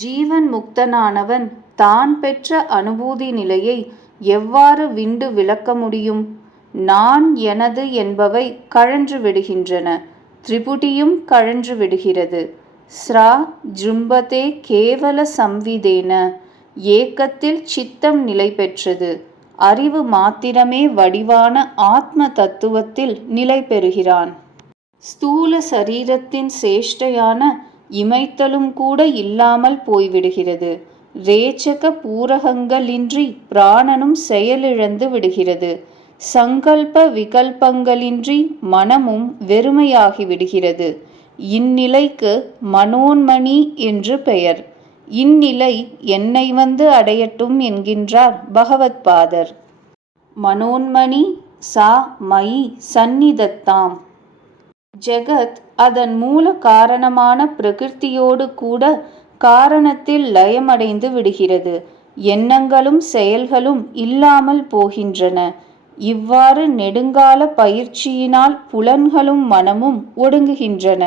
ஜீவன் முக்தனானவன் தான் பெற்ற அனுபூதி நிலையை எவ்வாறு விண்டு விளக்க முடியும்? நான் எனது என்பவை கழன்று விடுகின்றன திரிபுடியும் கழன்று விடுகிறது. ஸ்ரா ஜும்பதே கேவல சம்விதேன ஏக்கத்தில் சித்தம் நிலை பெற்றது. அறிவு மாத்திரமே வடிவான ஆத்ம தத்துவத்தில் நிலை பெறுகிறான். ஸ்தூல சரீரத்தின் சேஷ்டையான இமைத்தலும் கூட இல்லாமல் போய்விடுகிறது. ரேச்சக பூரகங்களின்றி பிராணனும் செயலிழந்து விடுகிறது. சங்கல்ப விகல்பங்களின்றி மனமும் வெறுமையாகி விடுகிறது. இந்நிலைக்கு மனோன்மணி என்று பெயர். இந்நிலை என்னை வந்து அடையட்டும் என்கின்றார் பகவத்பாதர் மனோன்மணி சா மயி சந்நிதத்தாம். ஜெகத் அதன் மூல காரணமான பிரகிருத்தியோடு கூட காரணத்தில் லயமடைந்து விடுகிறது. எண்ணங்களும் செயல்களும் இல்லாமல் போகின்றன. இவ்வாறு நெடுங்கால பயிற்சியினால் புலன்களும் மனமும் ஒடுங்குகின்றன.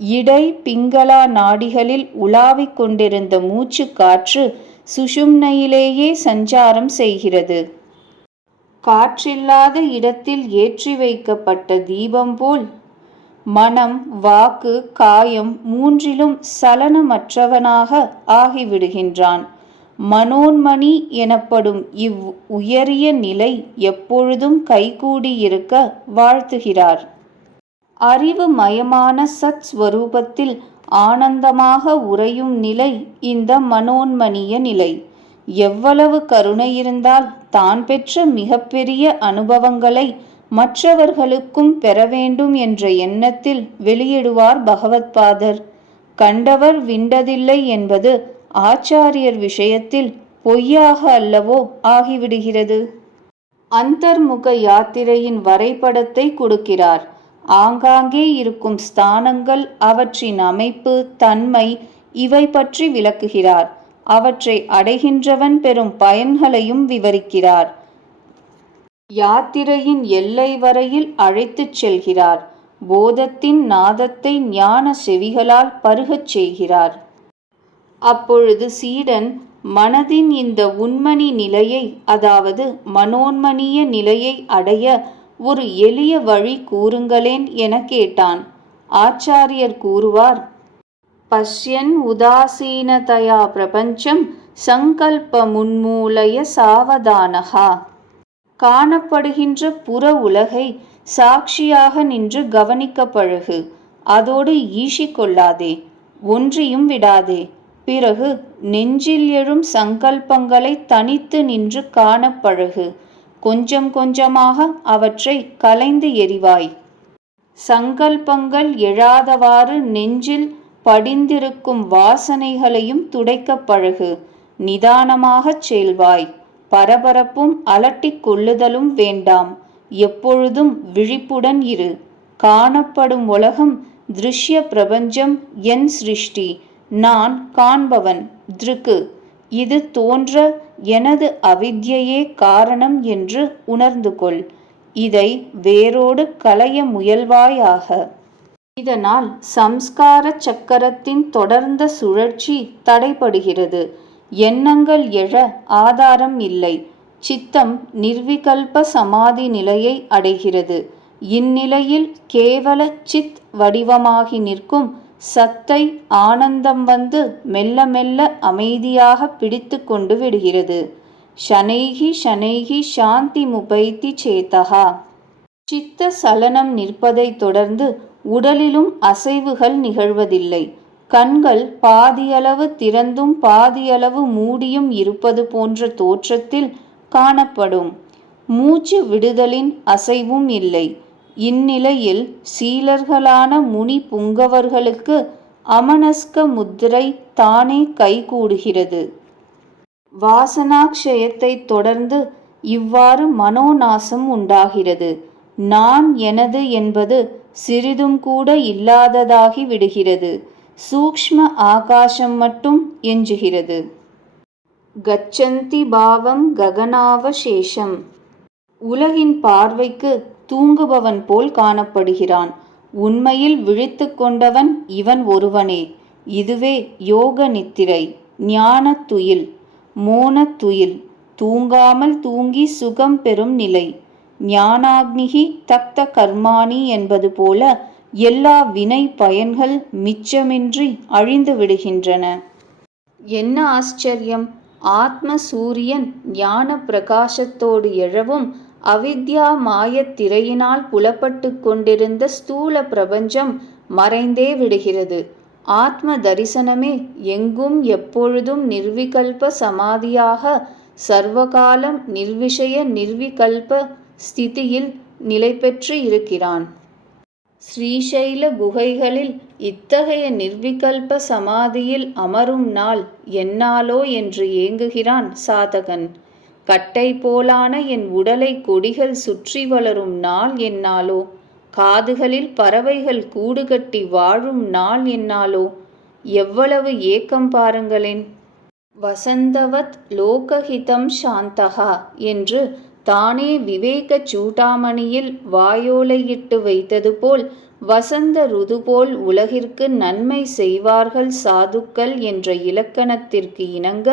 இடை பிங்களா நாடிகளில் உலாவிக் கொண்டிருந்த மூச்சு காற்று சுஷும்னையிலேயே சஞ்சாரம் செய்கிறது. காற்றில்லாத இடத்தில் ஏற்றி வைக்கப்பட்ட தீபம் போல் மனம் வாக்கு காயம் மூன்றிலும் சலனமற்றவனாக ஆகிவிடுகின்றான். மனோன்மணி எனப்படும் இவ் உயரிய நிலை எப்பொழுதும் கைகூடியிருக்க வாழ்த்துகிறார். அறிவு மயமான சத் ஸ்வரூபத்தில் ஆனந்தமாக உறையும் நிலை இந்த மனோன்மணிய நிலை. எவ்வளவு கருணை இருந்தால் தான் பெற்ற மிகப்பெரிய அனுபவங்களை மற்றவர்களுக்கும் பெற வேண்டும் என்ற எண்ணத்தில் வெளியிடுவார் பகவத்பாதர் கண்டவர் விண்டதில்லை என்பது ஆச்சாரியர் விஷயத்தில் பொய்யாக அல்லவோ ஆகிவிடுகிறது. அந்தர்முக யாத்திரையின் வரைபடத்தை கொடுக்கிறார். ஆங்காங்கே இருக்கும் ஸ்தானங்கள் அவற்றின் அமைப்பு தன்மை இவை பற்றி விளக்குகிறார். அவற்றை அடைகின்றவன் பெறும் பயன்களையும் விவரிக்கிறார். யாத்திரையின் எல்லை வரையில் அழைத்துச் செல்கிறார். போதத்தின் நாதத்தை ஞான செவிகளால் பருகச் செய்கிறார். அப்பொழுது சீடன் மனதின் இந்த உண்மணி நிலையை அதாவது மனோன்மணிய நிலையை அடைய ஒரு எளிய வழி கூறுங்களேன் என கேட்டான். ஆச்சாரியர் கூறுவார் பஷ்யன் உதாசீனதயா பிரபஞ்சம் சங்கல்ப முன்மூலய சாவதானகா காணப்படுகின்ற புற உலகை சாட்சியாக நின்று கவனிக்க பழகு அதோடு ஈஷி கொள்ளாதே ஒன்றியும் விடாதே. பிறகு நெஞ்சில் எழும் சங்கல்பங்களை தனித்து நின்று காணப்பழகு. கொஞ்சம் கொஞ்சமாக அவற்றை கலைந்து எறிவாய். சங்கல்பங்கள் எழாதவாறு நெஞ்சில் படிந்திருக்கும் வாசனைகளையும் துடைக்கப் பழகு. நிதானமாகச் செல்வாய் பரபரப்பும் அலட்டிக் கொள்ளுதலும் வேண்டாம். எப்பொழுதும் விழிப்புடன் இரு. காணப்படும் உலகம் திருஷ்ய பிரபஞ்சம் என் சிருஷ்டி. நான் காண்பவன் திருக்கு. இது தோன்ற எனது அவித்யையே காரணம் என்று உணர்ந்து கொள். இதை வேரோடு களைய முயல்வாயாக. இதனால் சம்ஸ்கார சக்கரத்தின் தொடர்ந்த சுழற்சி தடைபடுகிறது. எண்ணங்கள் எழ ஆதாரம் இல்லை. சித்தம் நிர்விகல்ப சமாதி நிலையை அடைகிறது. இந்நிலையில் கேவல சித் வடிவமாகி நிற்கும் சத்தை ஆனந்தம் வந்து மெல்ல மெல்ல அமைதியாக பிடித்து கொண்டு விடுகிறது. ஷனைகி ஷனைகி சாந்தி முபைத்தி சேதகா சித்த சலனம் நிற்பதை தொடர்ந்து உடலிலும் அசைவுகள் நிகழ்வதில்லை. கண்கள் பாதியளவு திறந்தும் பாதியளவு மூடியும் இருப்பது போன்ற தோற்றத்தில் காணப்படும். மூச்சு விடுதலின் அசைவும் இல்லை. இந்நிலையில் சீலர்களான முனி புங்கவர்களுக்கு அமனஸ்க முத்திரை தானே கைகூடுகிறது. வாசனாக்ஷயத்தை தொடர்ந்து இவ்வாறு மனோநாசம் உண்டாகிறது. நான் எனது என்பது சிறிதும் கூட இல்லாததாகி விடுகிறது. சூக்ஷ்ம ஆகாசம் மட்டும் எஞ்சுகிறது. கச்சந்தி பாவம் ககனாவசேஷம் உலகின் பார்வைக்கு தூங்குபவன் போல் காணப்படுகிறான். உண்மையில் விழித்து கொண்டவன் இவன் ஒருவனே. இதுவே யோக நித்திரை ஞானத்துயில் மோனத்துயில் தூங்காமல் தூங்கி சுகம் பெறும் நிலை. ஞானாக்னிகி தக்த கர்மாணி என்பது போல எல்லா வினை பயன்கள் மிச்சமின்றி அழிந்து விடுகின்றன. என்ன ஆச்சரியம்! ஆத்ம சூரியன் ஞான பிரகாசத்தோடு எழவும் அவித்யா மாயத் திரையினால் புலப்பட்டு கொண்டிருந்த ஸ்தூல பிரபஞ்சம் மறைந்தே விடுகிறது. ஆத்ம தரிசனமே எங்கும் எப்பொழுதும் நிர்விகல்ப சமாதியாக சர்வகாலம் நிர்விஷய நிர்விகல்ப ஸ்திதியில் நிலை பெற்று இருக்கிறான். ஸ்ரீசைல குகைகளில் இத்தகைய நிர்விகல்ப சமாதியில் அமரும் நாள் என்னாலோ என்று ஏங்குகிறான் சாதகன். கட்டை போலான என் உடலை கொடிகள் சுற்றி வளரும் நாள் என்னாலோ? காதுகளில் பறவைகள் கூடு கட்டி வாழும் நாள் என்னாலோ? எவ்வளவு ஏக்கம் பாருங்களேன். வசந்தவத் லோகஹிதம் சாந்தகா என்று தானே விவேக சூடாமணியில் வாயோலையிட்டு வைத்தது போல் வசந்த ருது போல் உலகிற்கு நன்மை செய்வார்கள் சாதுக்கள் என்ற இலக்கணத்திற்கு இணங்க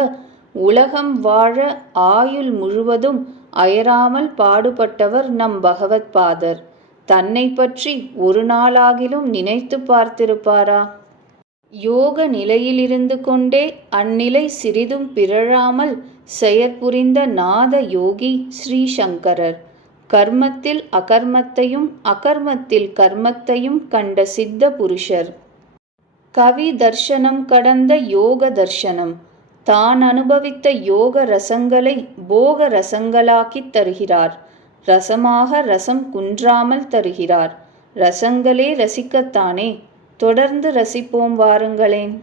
உலகம் வாழ ஆயுள் முழுவதும் அயராமல் பாடுபட்டவர் நம் பகவத் பாதர். தன்னை பற்றி ஒரு நாளாகிலும் நினைத்து பார்த்திருப்பாரா? யோக நிலையிலிருந்து கொண்டே அந்நிலை சிறிதும் பிறழாமல் செயற்புரிந்த நாத யோகி ஸ்ரீ சங்கரர் கர்மத்தில் அகர்மத்தையும் அகர்மத்தில் கர்மத்தையும் கண்ட சித்த புருஷர். கவி தர்ஷனம் கடந்த யோக தர்ஷனம். தான் அனுபவித்த யோக ரசங்களை போக ரசங்களாக்கித் தருகிறார். ரசமாக ரசம் குன்றாமல் தருகிறார். ரசங்களே ரசிக்கத்தானே? தொடர்ந்து ரசிப்போம் வாருங்களேன்.